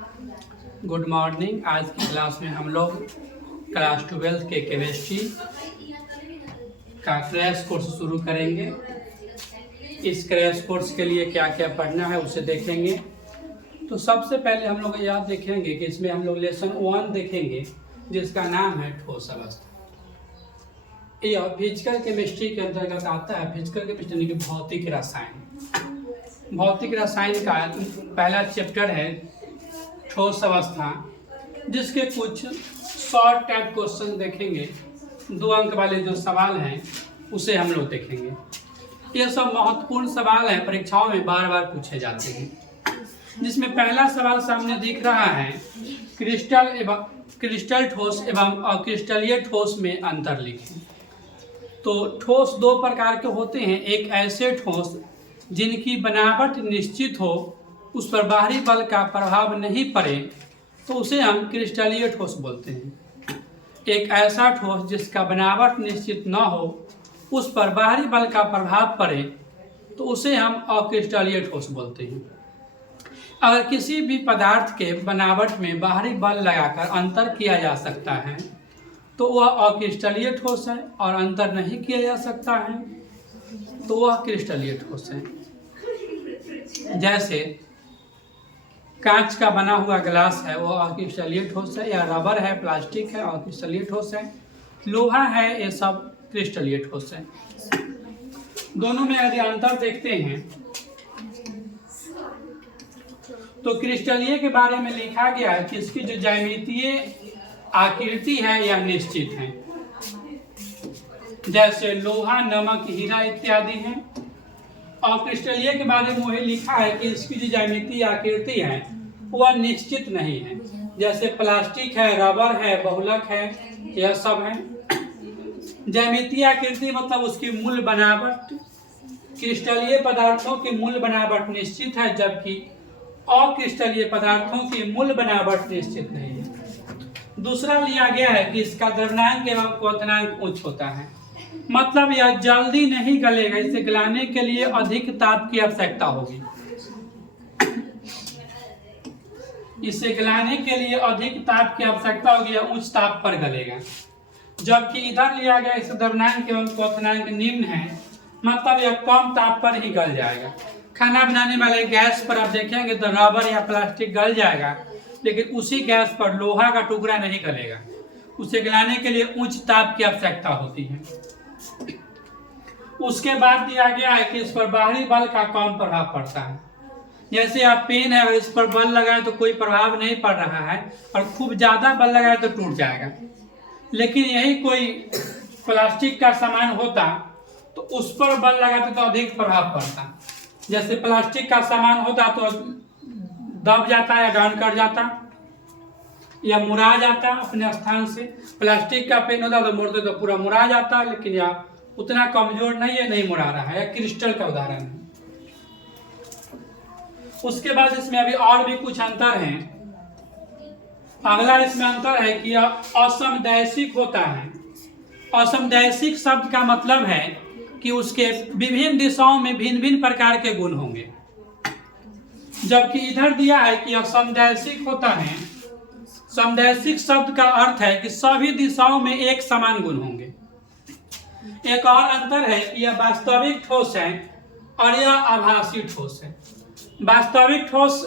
Good morning. आज की class में हम लोग क्लास 12 के केमिस्ट्री का क्रैश कोर्स शुरू करेंगे। इस क्रैश कोर्स के लिए क्या क्या पढ़ना है उसे देखेंगे। तो सबसे पहले हम लोग याद देखेंगे कि इसमें हम लोग लेसन 1 देखेंगे जिसका नाम है ठोस अवस्था। यह फिजिकल केमिस्ट्री के अंतर्गत आता है। फिजिकल केमिस्ट्री यानी कि भौतिक रसायन। भौतिक रसायन का पहला चैप्टर है ठोस अवस्था, जिसके कुछ शॉर्ट टाइप क्वेश्चन देखेंगे। 2 अंक वाले जो सवाल हैं उसे हम लोग देखेंगे। ये सब महत्वपूर्ण सवाल हैं, परीक्षाओं में बार बार पूछे जाते हैं। जिसमें पहला सवाल सामने दिख रहा है, क्रिस्टल ठोस एवं अक्रिस्टलीय ठोस में अंतर लिखें। तो ठोस 2 प्रकार के होते हैं। एक ऐसे ठोस जिनकी बनावट निश्चित हो, उस पर बाहरी बल का प्रभाव नहीं पड़े, तो उसे हम क्रिस्टलीय ठोस बोलते हैं। एक ऐसा ठोस जिसका बनावट निश्चित न हो, उस पर बाहरी बल का प्रभाव पड़े, तो उसे हम अक्रिस्टलीय ठोस बोलते हैं। अगर किसी भी पदार्थ के बनावट में बाहरी बल लगाकर अंतर किया जा सकता है तो वह अक्रिस्टलीय ठोस है, और अंतर नहीं किया जा सकता है तो वह क्रिस्टलीय ठोस है। जैसे कांच का बना हुआ ग्लास है, वह अक्रिस्टलीय ठोस है, या रबर है, प्लास्टिक है, अक्रिस्टलीय ठोस है, लोहा है, ये सब क्रिस्टलीय ठोस है। दोनों में यदि अंतर देखते हैं तो क्रिस्टलीय के बारे में लिखा गया है कि इसकी जो ज्यामितीय आकृति है यह निश्चित है। जैसे लोहा, नमक, हीरा इत्यादि हैं। और क्रिस्टलीय के बारे में वही लिखा है कि इसकी जो ज्यामितीय आकृति है वह निश्चित नहीं है। जैसे प्लास्टिक है, रबर है, बहुलक है, यह सब है। ज्यामितीय आकृति मतलब उसकी मूल बनावट। क्रिस्टलीय पदार्थों की मूल बनावट निश्चित है, जबकि अक्रिस्टलीय पदार्थों की मूल बनावट निश्चित नहीं है। दूसरा लिया गया है कि इसका द्रव्यनांक एवं क्वथनांक उच्च होता है, मतलब यह जल्दी नहीं गलेगा, इसे गलाने के लिए अधिक ताप की आवश्यकता होगी। इसे गलाने के लिए अधिक ताप की आवश्यकता होगी, यह उच्च ताप पर गलेगा। जबकि इधर लिया गया इसका द्रव्यनांक एवं क्वथनांक निम्न है, मतलब यह कम ताप पर ही गल जाएगा। खाना बनाने वाले गैस पर आप देखेंगे तो रबर या प्लास्टिक गल जाएगा, लेकिन उसी गैस पर लोहा का टुकड़ा नहीं गलेगा। उसे गलाने के लिए उच्च ताप की आवश्यकता होती है। उसके बाद दिया गया है कि इस पर बाहरी बल का कम प्रभाव पड़ता है। जैसे आप पेन है, अगर इस पर बल लगाए तो कोई प्रभाव नहीं पड़ रहा है, और खूब ज्यादा बल लगाए तो टूट जाएगा। लेकिन यही कोई प्लास्टिक का सामान होता तो उस पर बल लगाते तो अधिक प्रभाव पड़ता। जैसे प्लास्टिक का सामान होता तो दब जाता या डाउन कर जाता या मुड़ा जाता अपने स्थान से। प्लास्टिक का पेन होता तो मोड़ते तो पूरा मुड़ा जाता, लेकिन यह उतना कमजोर नहीं है, नहीं मुड़ा रहा है। यह क्रिस्टल का उदाहरण है। उसके बाद इसमें अभी और भी कुछ अंतर हैं। अगला इसमें अंतर है कि यह असमदैशिक होता है। असमदैशिक शब्द का मतलब है कि उसके विभिन्न दिशाओं में भिन्न भिन्न प्रकार के गुण होंगे, जबकि इधर दिया है कि यह समदैशिक होता है। समदैशिक शब्द का अर्थ है कि सभी दिशाओं में एक समान गुण होंगे। एक और अंतर है कि यह वास्तविक ठोस है और यह आभासी ठोस है। वास्तविक ठोस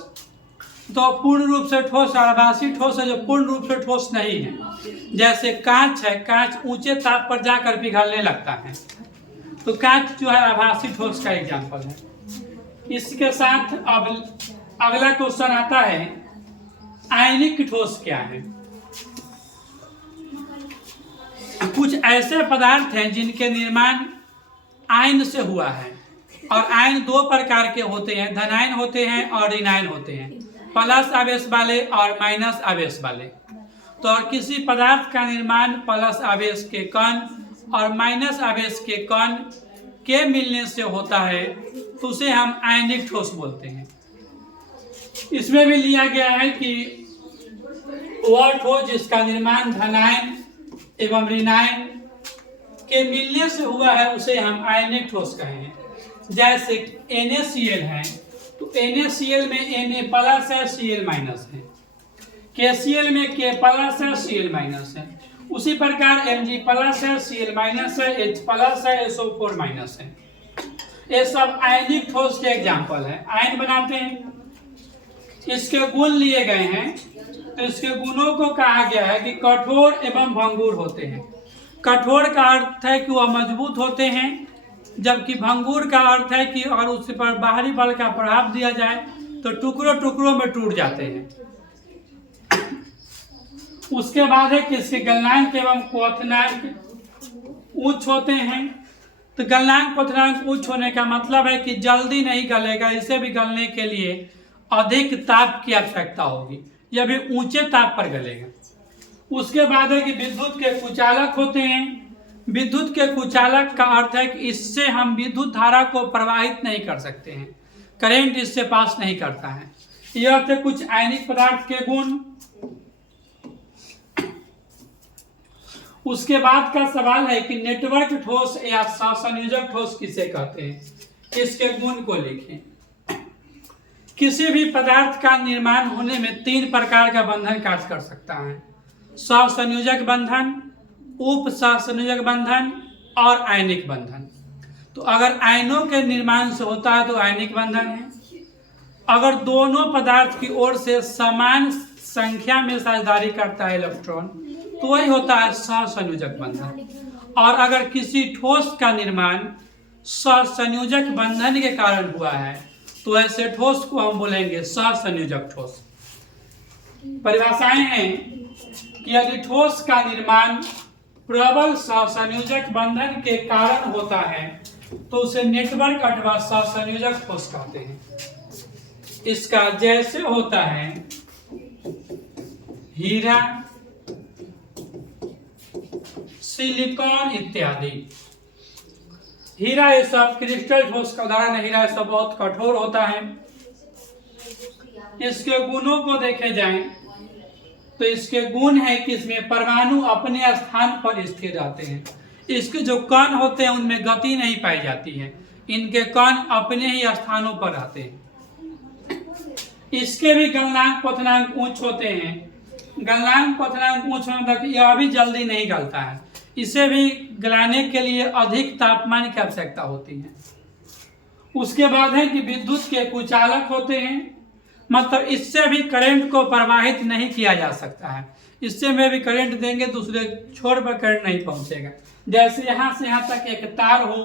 तो पूर्ण रूप से ठोस, और आभासी ठोस है जो पूर्ण रूप से ठोस नहीं है। जैसे कांच है, कांच ऊंचे ताप पर जाकर पिघलने लगता है, तो कांच जो है आभासी ठोस का एग्जाम्पल है। इसके साथ अब अगला क्वेश्चन आता है, आयनिक ठोस क्या है। कुछ ऐसे पदार्थ हैं जिनके निर्माण आयन से हुआ है, और आयन 2 प्रकार के होते हैं, धनायन होते हैं और ऋणायन होते हैं, प्लस आवेश वाले और माइनस आवेश वाले। तो और किसी पदार्थ का निर्माण प्लस आवेश के कण और माइनस आवेश के कण के मिलने से होता है, तो उसे हम आयनिक ठोस बोलते हैं। इसमें भी लिया गया है कि वह ठोस जिसका निर्माण धनायन एवं ऋणायन के मिलने से हुआ है उसे हम आयनिक ठोस कहेंगे। जैसे NaCl है, तो NaCl में Na प्लस है, Cl माइनस है, KCl में K प्लस है, Cl माइनस है। उसी प्रकार Mg प्लस है, Cl माइनस है, H प्लस है, SO4 माइनस है। ये सब आयनिक ठोस के एग्जाम्पल है। आयन बनाते हैं, इसके गुण लिए गए हैं, तो इसके गुणों को कहा गया है कि कठोर एवं भंगुर होते हैं। कठोर का अर्थ है कि वह मजबूत होते हैं, जबकि भंगुर का अर्थ है कि अगर उस पर बाहरी बल का प्रभाव दिया जाए तो टुकड़ों टुकड़ों में टूट जाते हैं। उसके बाद है कि इसके गलनांक एवं क्वथनांक उच्च होते हैं। तो गलनांक क्वथनांक उच्च होने का मतलब है कि जल्दी नहीं गलेगा, इसे भी गलने के लिए अधिक ताप की आवश्यकता होगी, यह भी ऊंचे ताप पर गलेगा। उसके बाद है कि विद्युत के कुचालक होते हैं। विद्युत के कुचालक का अर्थ है कि इससे हम विद्युत धारा को प्रवाहित नहीं कर सकते हैं, करंट इससे पास नहीं करता है। यह थे कुछ आयनिक पदार्थ के गुण। उसके बाद का सवाल है कि नेटवर्क ठोस या सहसंयोजक ठोस किसे कहते हैं, इसके गुण को लिखें। किसी भी पदार्थ का निर्माण होने में 3 प्रकार का बंधन कार्य कर सकता है: सहसंयोजक बंधन, उप सहसंयोजक बंधन और आयनिक बंधन। तो अगर आयनों के निर्माण से होता है तो आयनिक बंधन है। अगर दोनों पदार्थ की ओर से समान संख्या में साझेदारी करता है इलेक्ट्रॉन, तो वही होता है सहसंयोजक बंधन। और अगर किसी ठोस का निर्माण सहसंयोजक बंधन के कारण हुआ है तो ऐसे ठोस को हम बोलेंगे सहसंयोजक ठोस। परिभाषाएं हैं कि यदि ठोस का निर्माण प्रबल सहसंयोजक बंधन के कारण होता है तो उसे नेटवर्क अथवा सहसंयोजक ठोस कहते हैं। इसका जैसे होता है हीरा, सिलिकॉन इत्यादि। हीरा ये सब क्रिस्टल ठोस का उदाहरण है। हीरा ये सब बहुत कठोर होता है। इसके गुणों को देखे जाएं तो इसके गुण है कि इसमें परमाणु अपने स्थान पर स्थिर रहते हैं। इसके जो कण होते हैं उनमें गति नहीं पाई जाती है, इनके कण अपने ही स्थानों पर रहते हैं। इसके भी गलनांक क्वथनांक उच्च होते हैं। गलनांक क्वथनांक उच्च होने तक यह भी जल्दी नहीं गलता है, इसे भी गलाने के लिए अधिक तापमान की आवश्यकता होती है। उसके बाद है कि विद्युत के कुचालक होते हैं, मतलब इससे भी करंट को प्रवाहित नहीं किया जा सकता है। इससे में भी करंट देंगे दूसरे छोर पर करंट नहीं पहुंचेगा। जैसे यहाँ से यहाँ तक एक तार हो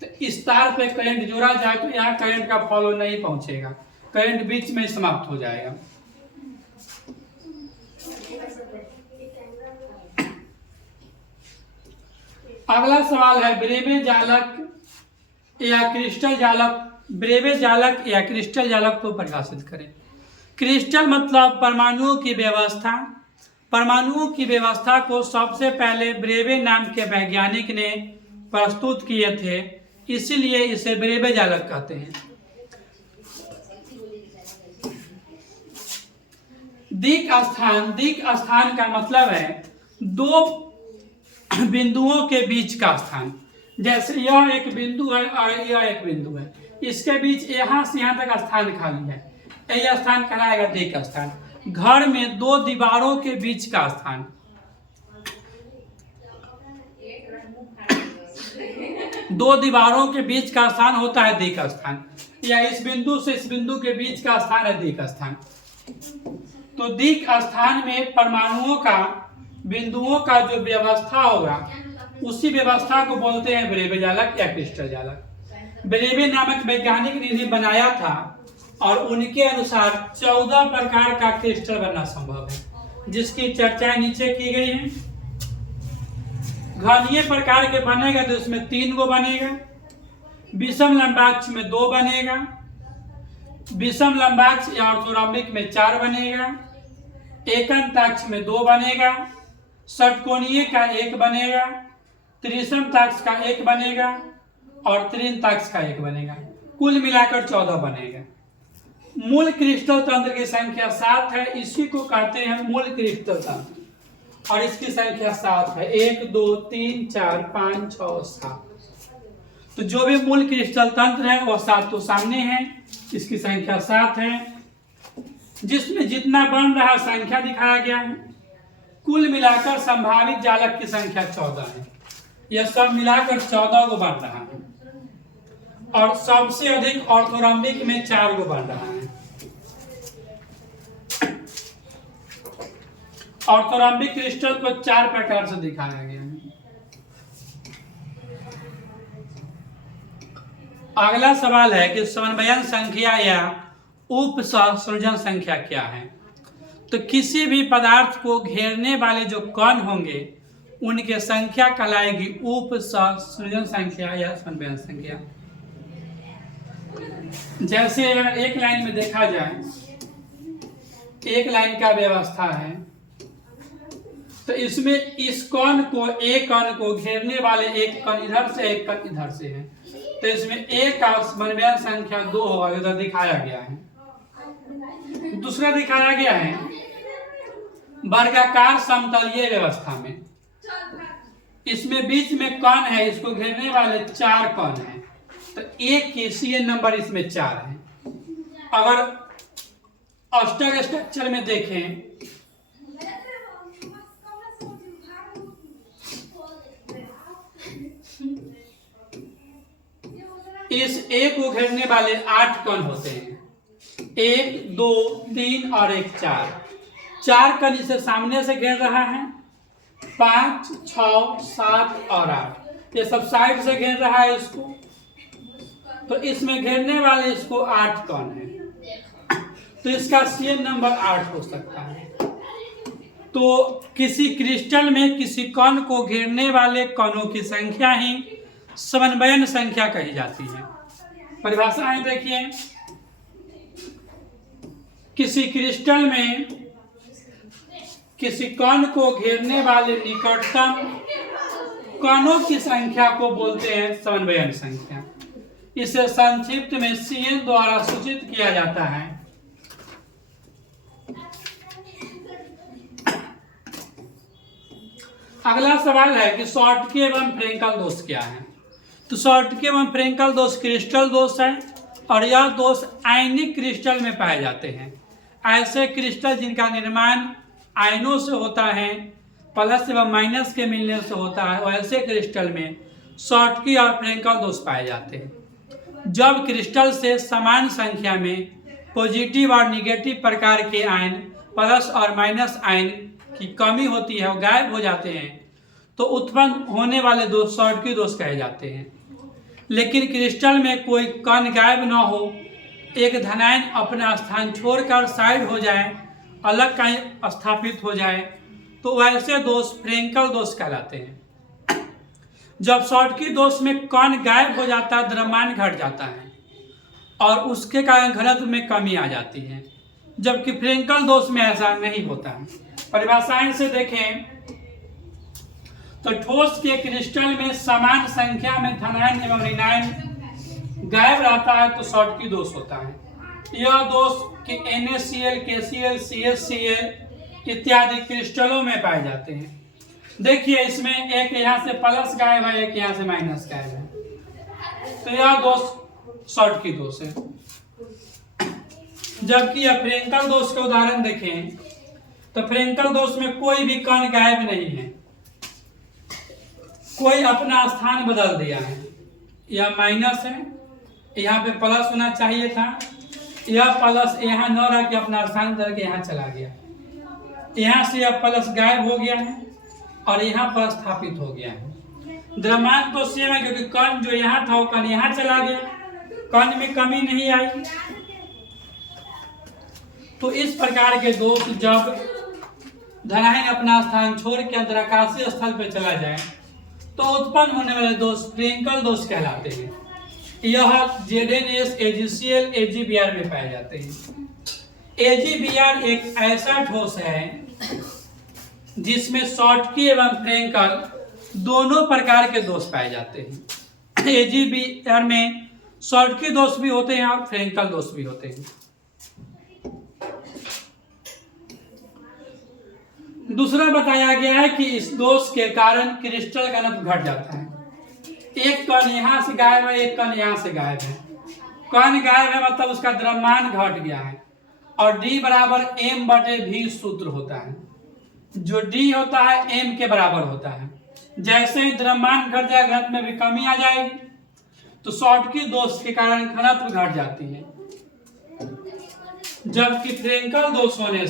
तो इस तार पे करंट जोड़ा जाए तो यहाँ करंट का फॉलो नहीं पहुंचेगा, करंट बीच में समाप्त हो जाएगा। अगला सवाल है ब्रेवे जालक या क्रिस्टल जालक। ब्रेवे जालक या क्रिस्टल जालक को परिभाषित करें। क्रिस्टल मतलब परमाणुओं की व्यवस्था। परमाणुओं की व्यवस्था को सबसे पहले ब्रेवे नाम के वैज्ञानिक ने प्रस्तुत किए थे, इसीलिए इसे ब्रेवे जालक कहते हैं। दिक् स्थान। दिक् स्थान का मतलब है 2 बिंदुओं के बीच का स्थान। जैसे यह एक बिंदु है और यह एक बिंदु है, इसके बीच यहाँ से यहाँ तक स्थान खाली है, यह स्थान कहलाएगा दिक् स्थान। घर में 2 दीवारों के बीच का स्थान। दो दीवारों के बीच का स्थान होता है दिक् स्थान, या इस बिंदु से इस बिंदु के बीच का स्थान है दिक् स्थान। तो दिक् स्थान में परमाणुओं का, बिंदुओं का जो व्यवस्था होगा उसी व्यवस्था को बोलते हैं ब्रेवे जालक या क्रिस्टल जालक। ब्रेवे नामक वैज्ञानिक ने इन्हें बनाया था और उनके अनुसार 14 प्रकार का क्रिस्टल बनना संभव है, जिसकी चर्चाएं नीचे की गई हैं। घनीय प्रकार के बनेगा तो इसमें 3 गो बनेगा, विषम लंबाक्ष में 2 बनेगा, विषम लंबाक्ष या ऑर्थोरॉम्बिक में 4 बनेगा, एकंताक्ष में 2 बनेगा, षटकोणीय का 1 बनेगा, त्रिसम ताक्ष का 1 बनेगा और त्रिन ताक्ष का 1 बनेगा। कुल मिलाकर 14 बनेगा। मूल क्रिस्टल तंत्र की संख्या 7 है, इसी को कहते हैं मूल क्रिस्टल तंत्र, और इसकी संख्या 7 है। 1 2 3 4 5 6 7। तो जो भी मूल क्रिस्टल तंत्र है वह 7 तो सामने है, इसकी संख्या 7 है। जिसमें जितना बन रहा संख्या दिखाया गया है। कुल मिलाकर संभावित जालक की संख्या 14 है। यह सब मिलाकर 14 को बन रहा है और सबसे अधिक ऑर्थोरम्बिक में 4 को बन रहा है। ऑर्थोरम्बिक क्रिस्टल को 4 प्रकार से दिखाया गया है। अगला सवाल है कि समन्वयन संख्या या उप संयोजन संख्या क्या है। तो किसी भी पदार्थ को घेरने वाले जो कण होंगे उनकी संख्या कहलाएगी उप संयोजन संख्या या समन्वयन संख्या। जैसे एक लाइन में देखा जाए, एक लाइन का व्यवस्था है, तो इसमें इस कण को, एक कण को घेरने वाले एक कण इधर से एक कण इधर से है, तो इसमें एक का समन्वयन संख्या 2 होगा, इधर दिखाया गया है। दूसरा दिखाया गया है वर्गाकार समतलीय व्यवस्था में, इसमें बीच में कण है, इसको घेरने वाले 4 कण हैं, तो एक के CN नंबर इसमें 4 है। अगर अष्टक स्ट्रक्चर में देखें इस एक को घेरने वाले 8 कण होते हैं, 1 2 3 और 1 4। 4 कण इसे सामने से घेर रहा है, 5 6 7 और 8 ये सब साइड से घेर रहा है इसको, तो इसमें घेरने वाले इसको 8 कण है, तो इसका CN नंबर 8 हो सकता है। तो किसी क्रिस्टल में किसी कण को घेरने वाले कणों की संख्या ही समन्वयन संख्या कही जाती है। परिभाषाएं देखिए, किसी क्रिस्टल में किसी कण को घेरने वाले निकटतम कणों की संख्या को बोलते हैं समन्वयन संख्या। इसे संक्षिप्त में CN द्वारा सूचित किया जाता है। अगला सवाल है कि शॉर्टकी एवं फ्रेंकल दोष क्या है। तो शॉर्टकी एवं फ्रेंकल दोष क्रिस्टल दोष है और यह दोष आयनिक क्रिस्टल में पाए जाते हैं। ऐसे क्रिस्टल जिनका निर्माण आयनों से होता है, प्लस एवं माइनस के मिलने से होता है, वैसे क्रिस्टल में शॉर्टकी और फ्रेंकल दोष पाए जाते हैं। जब क्रिस्टल से समान संख्या में पॉजिटिव और निगेटिव प्रकार के आयन, प्लस और माइनस आयन की कमी होती है और गायब हो जाते हैं, तो उत्पन्न होने वाले दोष शॉर्टकी दोष कहे जाते हैं। लेकिन क्रिस्टल में कोई कण गायब न हो, एक धनायन अपना स्थान छोड़कर साइड हो जाए, अलग कहीं स्थापित हो जाए, तो वैसे दोष फ्रेंकल दोष कहलाते हैं। जब शॉर्टकी दोष में कण गायब हो जाता है, द्रव्यमान घट जाता है और उसके कारण घनत्व में कमी आ जाती है, जबकि फ्रेंकल दोष में ऐसा नहीं होता है। परिभाषाएं से देखें तो ठोस के क्रिस्टल में समान संख्या में धनायन एवं ऋणायन गायब रहता है तो शॉर्टकी दोष होता है। यह दोष कि NaCl, KCl, CHCl इत्यादि क्रिस्टलों में पाए जाते हैं। देखिए इसमें एक यहाँ से प्लस गायब है, एक यहाँ से माइनस गायब है, तो यह दोष शॉर्टकी दोष है। जबकि यह फ्रेंकल दोष का उदाहरण देखें तो फ्रेंकल दोष में कोई भी कण गायब नहीं है, कोई अपना स्थान बदल दिया है। यह माइनस है, यहाँ पे प्लस होना चाहिए था, यह प्लस यहाँ न रह के अपना स्थान बदल के यहाँ चला गया, यहाँ से यह प्लस गायब हो गया है और यहाँ पर स्थापित हो गया है। द्रव्यमान तो सेम है क्योंकि कण जो यहाँ था वो कण यहाँ चला गया, कण में कमी नहीं आई। तो इस प्रकार के दोष जब धनायन अपना स्थान छोड़ के अंतराकाशीय स्थल पर चला जाए तो उत्पन्न होने वाले दोष फ्रेंकल दोष कहलाते हैं। यह ZnS, AgCl, AgBr में पाए जाते हैं। AgBr एक ऐसा ठोस है जिसमें शॉर्टकी एवं फ्रेंकल दोनों प्रकार के दोष पाए जाते हैं। AgBr में शॉर्टकी दोष भी होते हैं और फ्रेंकल दोष भी होते हैं। दूसरा बताया गया है कि इस दोष के कारण क्रिस्टल घनत्व घट जाता है। एक कण यहाँ से गायब है, एक कण यहाँ से गायब है। कण गायब है मतलब उसका द्रव्यमान घट गया है और D बराबर m/v सूत्र होता है। जो D होता है m के बराबर होता है। जैसे ही द्रव्यमान घट जाएगा घनत्व में भी कमी आ जाएगी, तो शॉटकी दोष के कारण घनत्व घट जाती है। जबकि फ्रेंकल दोष होने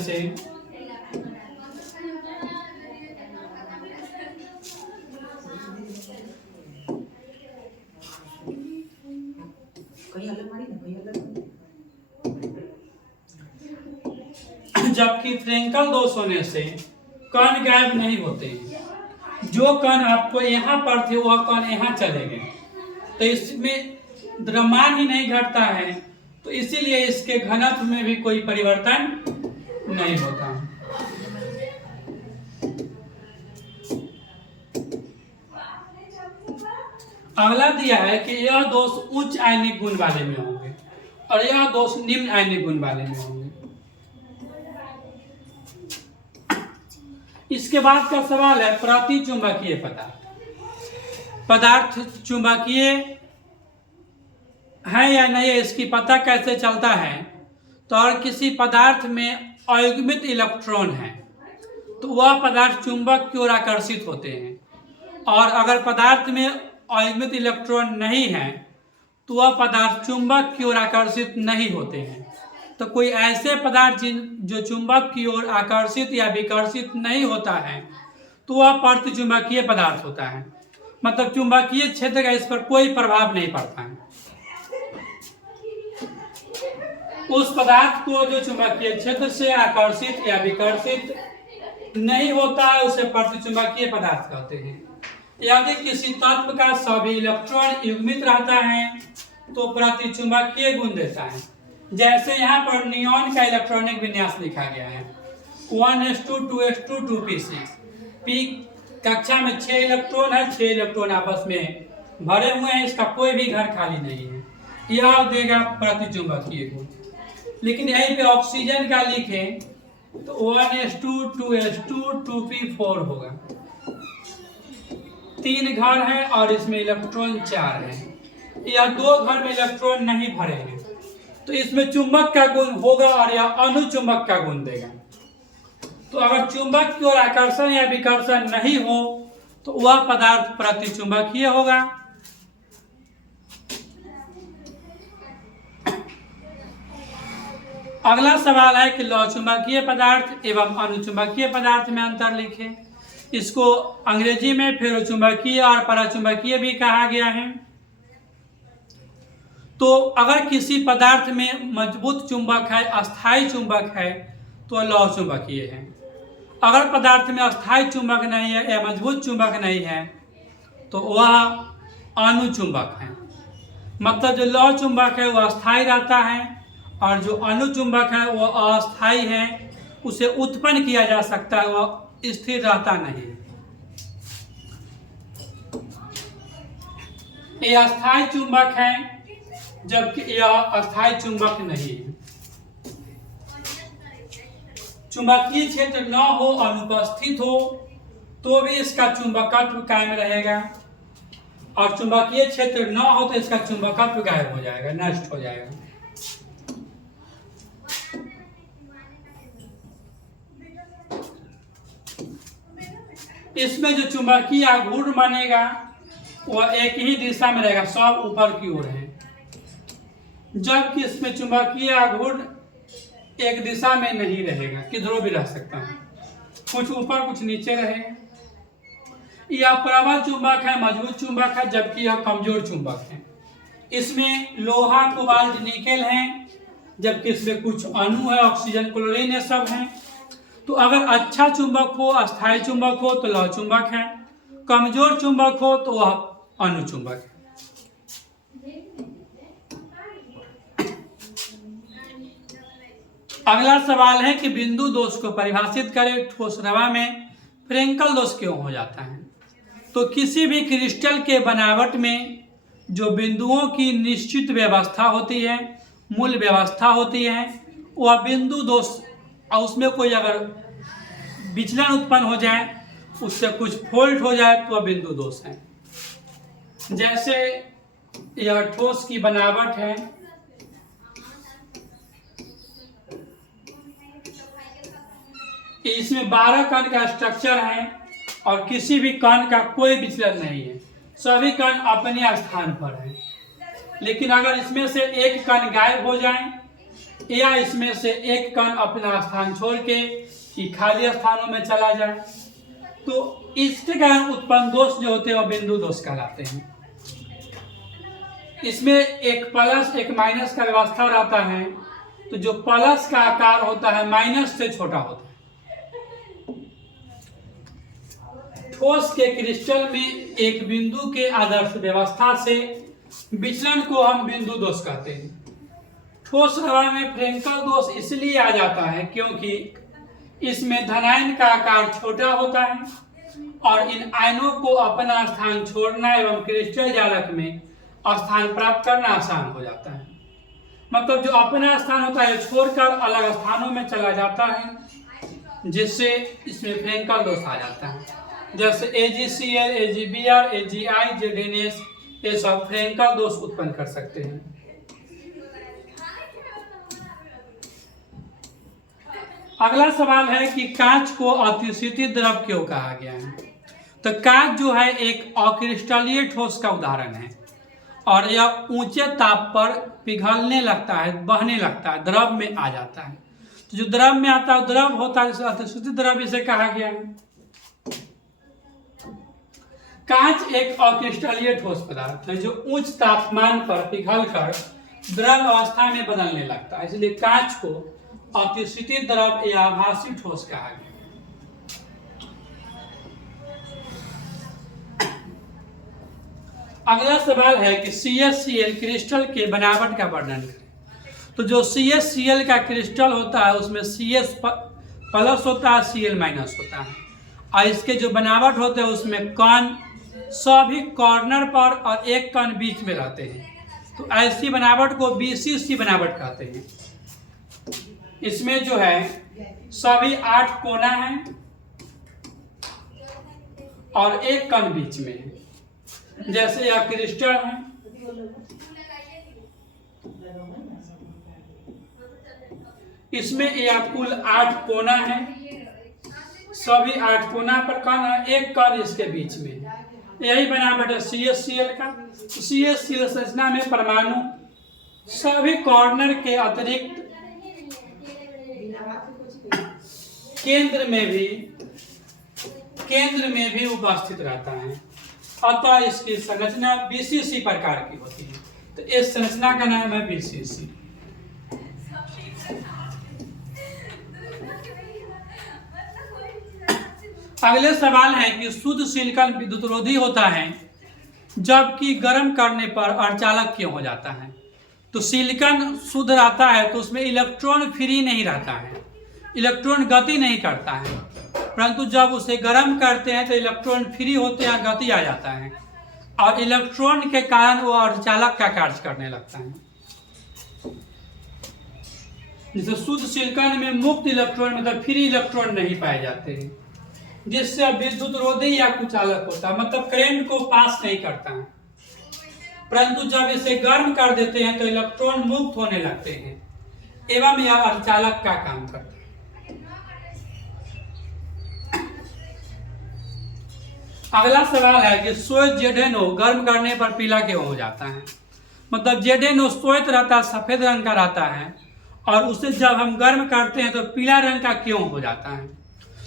से कण गायब नहीं होते हैं। जो कण आपको यहाँ पर थे वह कण यहाँ चले गए, तो इसमें द्रव्यमान ही नहीं घटता है, तो इसीलिए इसके घनत्व में भी कोई परिवर्तन नहीं होता। अगला दिया है कि यह दोष उच्च आयनिक गुण वाले में होंगे और यह दोष निम्न आयनिक गुण वाले में होंगे। इसके बाद का सवाल है प्रतिचुंबकीय पदार्थ चुंबकीय है या नहीं, इसकी पता कैसे चलता है। तो अगर किसी पदार्थ में अयुग्मित इलेक्ट्रॉन है तो वह पदार्थ चुंबक की ओर आकर्षित होते हैं, और अगर पदार्थ में अयुग्मित इलेक्ट्रॉन नहीं है तो वह पदार्थ चुंबक की ओर आकर्षित नहीं होते हैं। तो कोई ऐसे पदार्थ जो चुंबक की ओर आकर्षित या विकर्षित नहीं होता है तो वह प्रतिचुंबकीय पदार्थ होता है। मतलब चुंबकीय क्षेत्र का इस पर कोई प्रभाव नहीं पड़ता है। उस पदार्थ को जो चुंबकीय क्षेत्र से आकर्षित या विकर्षित नहीं होता है उसे प्रतिचुंबकीय पदार्थ कहते हैं। यदि किसी तत्व का सभी इलेक्ट्रॉन युग्मित रहता है तो प्रतिचुंबकीय गुण देता है। जैसे यहाँ पर नियॉन का इलेक्ट्रॉनिक विन्यास लिखा गया है 1s2 2s2 2p6। p कक्षा में 6 इलेक्ट्रॉन है, 6 इलेक्ट्रॉन आपस में भरे हुए हैं, इसका कोई भी घर खाली नहीं है, यह देगा प्रतिचुंबकीय गुण। लेकिन यहीं पे ऑक्सीजन का लिखें तो 1s2 2s2 2p4 होगा। 3 घर है और इसमें इलेक्ट्रॉन 4 है, या 2 घर में इलेक्ट्रॉन नहीं भरे हैं, तो इसमें चुंबक का गुण होगा और यह अनुचुंबक का गुण देगा। तो अगर चुंबक की ओर आकर्षण या विकर्षण नहीं हो तो वह पदार्थ प्रतिचुंबकीय होगा। अगला सवाल है कि लौहचुंबकीय पदार्थ एवं अनुचुंबकीय पदार्थ में अंतर लिखें। इसको अंग्रेजी में फेरोचुंबकीय और पराचुंबकीय भी कहा गया है। तो अगर किसी पदार्थ में मजबूत चुंबक है, अस्थायी चुंबक है, तो लौह चुंबकीय है। अगर पदार्थ में अस्थायी चुंबक नहीं है या मजबूत चुंबक नहीं है तो वह अनुचुंबक है। मतलब जो लौह चुंबक है वह अस्थायी रहता है और जो अनुचुंबक है वह अस्थायी है, उसे उत्पन्न किया जा सकता है, वह स्थिर रहता नहीं। यह अस्थायी चुंबक है जबकि यह अस्थायी चुंबक नहीं है। चुंबकीय क्षेत्र न हो, अनुपस्थित हो, तो भी इसका चुंबकत्व कायम रहेगा, और चुंबकीय क्षेत्र न हो तो इसका चुंबकत्व गायब हो जाएगा, नष्ट हो जाएगा। इसमें जो चुंबकीय आघूर्ण बनेगा वह एक ही दिशा में रहेगा, सब ऊपर की ओर है, जबकि इसमें चुंबकीय आघूर्ण एक दिशा में नहीं रहेगा, किधरों भी रह सकता है, कुछ ऊपर कुछ नीचे रहेगा। यह प्रबल चुंबक है, मजबूत चुंबक है, जबकि यह कमजोर चुंबक है। इसमें लोहा, कोबाल्ट, निकेल है, जबकि इसमें कुछ अणु है, ऑक्सीजन, क्लोरीन, ये सब है। तो अगर अच्छा चुंबक हो, अस्थायी चुंबक हो तो लौह चुंबक है, कमजोर चुंबक हो तो वह अनुचुंबक है। अगला सवाल है कि बिंदु दोष को परिभाषित करें। ठोस द्रवा में फ्रेंकल दोष क्यों हो जाता है। तो किसी भी क्रिस्टल के बनावट में जो बिंदुओं की निश्चित व्यवस्था होती है, मूल व्यवस्था होती है, वह बिंदु दोष, और उसमें कोई अगर विचलन उत्पन्न हो जाए, उससे कुछ फॉल्ट हो जाए तो वह बिंदु दोष है। जैसे यह ठोस की बनावट है, इसमें 12 कण का स्ट्रक्चर है और किसी भी कण का कोई विचलन नहीं है, सभी कण अपने स्थान पर हैं। लेकिन अगर इसमें से एक कण गायब हो जाए या इसमें से एक कण अपना स्थान छोड़ के कि खाली स्थानों में चला जाए, तो इसके कारण उत्पन्न दोष जो होते हैं वो बिंदु दोष कहलाते हैं। इसमें एक प्लस एक माइनस का व्यवस्था रहता है, तो जो प्लस का आकार होता है माइनस से छोटा होता है। ठोस के क्रिस्टल में एक बिंदु के आदर्श व्यवस्था से विचलन को हम बिंदु दोष कहते हैं। ठोस हवा में फ्रेंकल दोष इसलिए आ जाता है क्योंकि इसमें धनायन का आकार छोटा होता है और इन आयनों को अपना स्थान छोड़ना एवं क्रिस्टल जालक में स्थान प्राप्त करना आसान हो जाता है। मतलब जो अपना स्थान होता है छोड़कर अलग स्थानों में चला जाता है, जिससे इसमें फ्रेंकल दोष आ जाता है। जैसे AgCl, AgBr, AgI, ZnS ये सब फ्रेंकल दोष उत्पन्न कर सकते हैं। अगला सवाल है कि कांच को अतिशीतित द्रव क्यों कहा गया है। तो कांच जो है एक अक्रिस्टलीय ठोस का उदाहरण है और यह ऊंचे ताप पर पिघलने लगता है, बहने लगता है, द्रव में आ जाता है। तो जो द्रव में आता है द्रव होता है, अतिशीतित द्रव इसे कहा गया है। कांच एक अक्रिस्टलीय ठोस पदार्थ है जो उच्च तापमान पर पिघलकर द्रव अवस्था में बदलने लगता है, इसलिए कांच को अतिशीतित द्रव या आभासी ठोस कहा गया। अगला सवाल है कि CaCl क्रिस्टल के बनावट का वर्णन करें। तो जो CaCl का क्रिस्टल होता है उसमें CS प्लस होता है, Cl माइनस होता है और इसके जो बनावट होते हैं उसमें कण सभी कॉर्नर पर और एक कण बीच में रहते हैं। तो ऐसी बनावट को BCC बनावट कहते हैं। इसमें जो है सभी 8 कोना है और एक कण बीच में है। जैसे यह क्रिस्टल है, इसमें यह कुल 8 कोना है, सभी 8 कोना पर कण है, एक कण इसके बीच में है। यही बनावट है CaCl का। CaCl संरचना में परमाणु सभी कॉर्नर के अतिरिक्त केंद्र में भी उपस्थित रहता है, अतः इसकी संरचना BCC प्रकार की होती है। तो इस संरचना का नाम है BCC। अगले सवाल है कि शुद्ध सिलिकॉन विद्युतरोधी होता है जबकि गर्म करने पर अर्धचालक क्यों हो जाता है। तो सिलिकॉन शुद्ध रहता है तो उसमें इलेक्ट्रॉन फ्री नहीं रहता है, इलेक्ट्रॉन गति नहीं करता है, परंतु जब उसे गर्म करते हैं तो इलेक्ट्रॉन फ्री होते हैं, गति आ जाता है और इलेक्ट्रॉन के कारण वो अर्धचालक का कार्य करने लगता है। जैसे शुद्ध सिलिकॉन में मुक्त इलेक्ट्रॉन मतलब फ्री इलेक्ट्रॉन नहीं पाए जाते हैं, जिससे विद्युतरोधी या कुचालक होता है, मतलब करंट को पास नहीं करता है। परंतु जब इसे गर्म कर देते हैं तो इलेक्ट्रॉन मुक्त होने लगते हैं एवं यह अर्धचालक का काम करता है। अगला सवाल है कि श्वेत ZnO गर्म करने पर पीला क्यों हो जाता है। मतलब ZnO श्वेत रहता है, सफेद रंग का रहता है और उसे जब हम गर्म करते हैं तो पीला रंग का क्यों हो जाता है।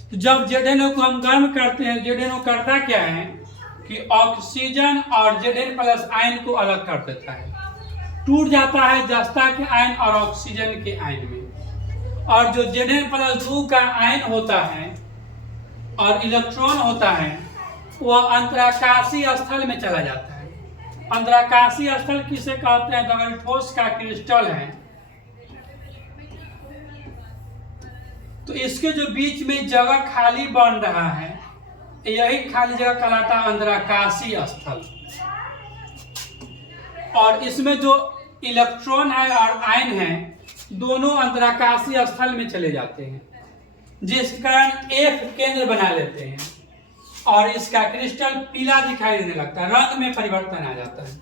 तो जब ZnO को हम गर्म करते हैं, ZnO करता क्या है कि ऑक्सीजन और Zn प्लस आयन को अलग कर देता है, टूट जाता है जस्ता के आयन और ऑक्सीजन के आयन में, और जो Zn प्लस 2 का आयन होता है और इलेक्ट्रॉन होता है वह अंतराकाशीय स्थल में चला जाता है। अंतराकाशीय स्थल किसे कहते हैं। तो अगर ठोस का क्रिस्टल है तो इसके जो बीच में जगह खाली बन रहा है, यही खाली जगह कहलाता है अंतराकाशीय स्थल। और इसमें जो इलेक्ट्रॉन है और आयन है दोनों अंतराकाशीय स्थल में चले जाते हैं, जिस कारण F केंद्र बना लेते हैं और इसका क्रिस्टल पीला दिखाई देने लगता है, रंग में परिवर्तन आ जाता है।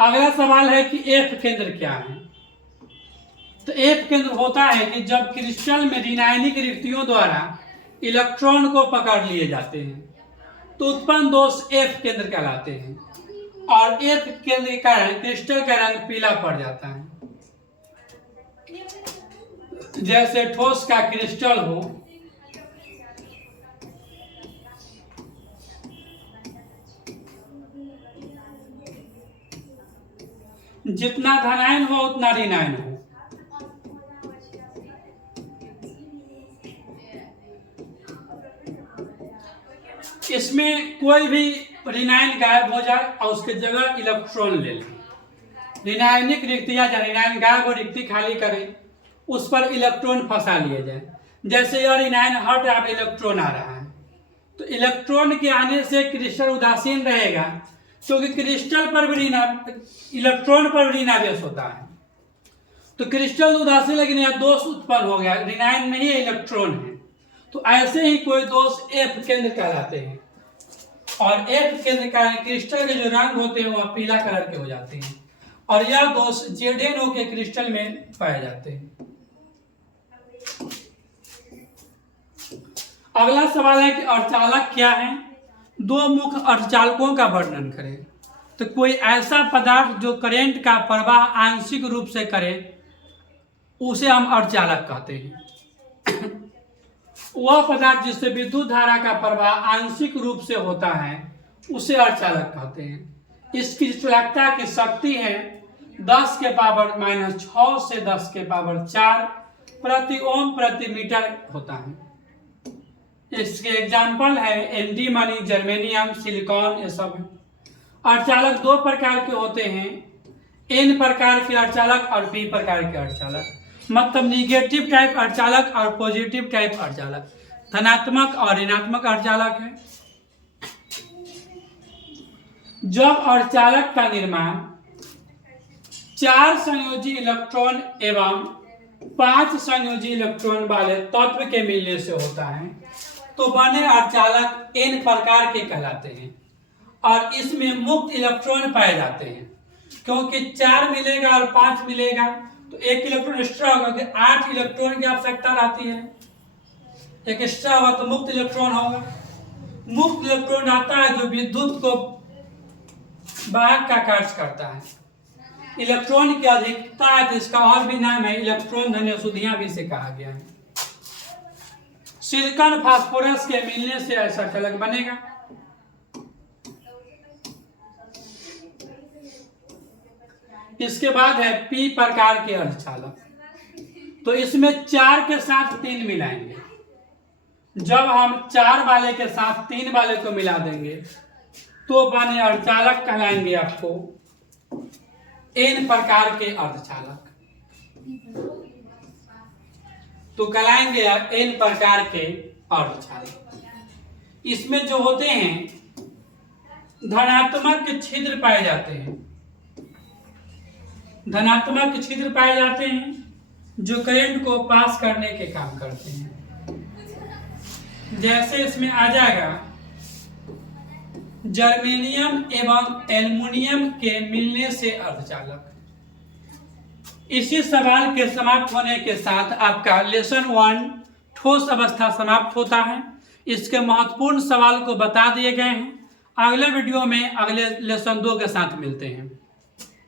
अगला सवाल है कि F केंद्र क्या है। तो एफ केंद्र होता है कि जब क्रिस्टल में ऋणायनिक रिक्तियों द्वारा इलेक्ट्रॉन को पकड़ लिए जाते हैं तो उत्पन्न दोष एफ केंद्र कहलाते हैं, और एफ केंद्र के कारण क्रिस्टल का रंग पीला पड़ जाता है। जैसे ठोस का क्रिस्टल हो, जितना धनायन हो उतना ऋणायन हो। इसमें कोई भी ऋणायन गायब हो जाए और उसके जगह इलेक्ट्रॉन ले लें। ऋणायनिक रिक्तियां जब ऋणायन गायब हो रिक्ति खाली करे, उस पर इलेक्ट्रॉन फंसा लिए जाए। जैसे यह ऋणायन हट रहा है, इलेक्ट्रॉन आ रहा है, तो इलेक्ट्रॉन के आने से क्रिस्टल उदासीन रहेगा, क्योंकि क्रिस्टल पर भी इलेक्ट्रॉन पर भी ऋणावेश होता है। तो क्रिस्टल उदासीन, लेकिन यह दोष उत्पन्न हो गया, ऋणायन नहीं है, इलेक्ट्रॉन है। तो ऐसे ही कोई दोष एफ केंद्र कहलाते हैं, और एफ केंद्र का क्रिस्टल के जो रंग होते हैं वह पीला कलर के हो जाते हैं, और यह दोष ZnO के क्रिस्टल में पाए जाते हैं। अगला सवाल है कि अर्धचालक क्या है। दो मुख्य अर्धचालकों का वर्णन करें। तो कोई ऐसा पदार्थ जो करंट का प्रवाह आंशिक रूप से करे उसे हम अर्धचालक कहते हैं। वह पदार्थ जिससे विद्युत धारा का प्रवाह आंशिक रूप से होता है उसे अर्धचालक कहते हैं। इसकी चालकता की शक्ति है 10 के पावर -6 से 10 के पावर 4 प्रति ओम प्रति मीटर होता है। इसके एग्जाम्पल है एंटीमनी, जर्मेनियम, सिलिकॉन, ये सब। अर्धचालक दो प्रकार के होते हैं, एन प्रकार के अर्धचालक और पी प्रकार के अर्धचालक। मतलब निगेटिव टाइप अर्धचालक और पॉजिटिव टाइप अर्धचालक, धनात्मक और ऋणात्मक अर्धचालक है। जब अर्धचालक का निर्माण 4 संयोजी इलेक्ट्रॉन एवं 5 संयोजी इलेक्ट्रॉन वाले तत्व के मिलने से होता है तो बने अर्धचालक एन प्रकार के कहलाते हैं, और इसमें मुक्त इलेक्ट्रॉन पाए जाते हैं। क्योंकि 4 मिलेगा और 5 मिलेगा तो 1 इलेक्ट्रॉन एक्स्ट्रा होगा, कि 8 इलेक्ट्रॉन की आवश्यकता रहती है। एक एक्स्ट्रा होगा तो मुक्त इलेक्ट्रॉन होगा। मुक्त इलेक्ट्रॉन आता है जो विद्युत को वाहक का कार्य करता है। इलेक्ट्रॉन की अधिकता है तो इसका और भी नाम है इलेक्ट्रॉन धन अशुद्धियां भी इसे कहा गया है। सिलिकॉन फास्फोरस के मिलने से ऐसा चालक बनेगा। इसके बाद है पी प्रकार के अर्धचालक। तो इसमें 4 के साथ 3 मिलाएंगे। जब हम 4 वाले के साथ 3 वाले को मिला देंगे तो बने अर्धचालक कहलाएंगे आपको एन प्रकार के अर्धचालक। तो कहलाएंगे एन प्रकार के अर्धचालक। इसमें जो होते हैं धनात्मक छिद्र पाए जाते हैं। धनात्मक छिद्र पाए जाते हैं जो करंट को पास करने के काम करते हैं। जैसे इसमें आ जाएगा जर्मेनियम एवं एल्युमिनियम के मिलने से अर्धचालक। इसी सवाल के समाप्त होने के साथ आपका लेसन 1 ठोस अवस्था समाप्त होता है। इसके महत्वपूर्ण सवाल को बता दिए गए हैं। अगले वीडियो में अगले लेसन 2 के साथ मिलते हैं।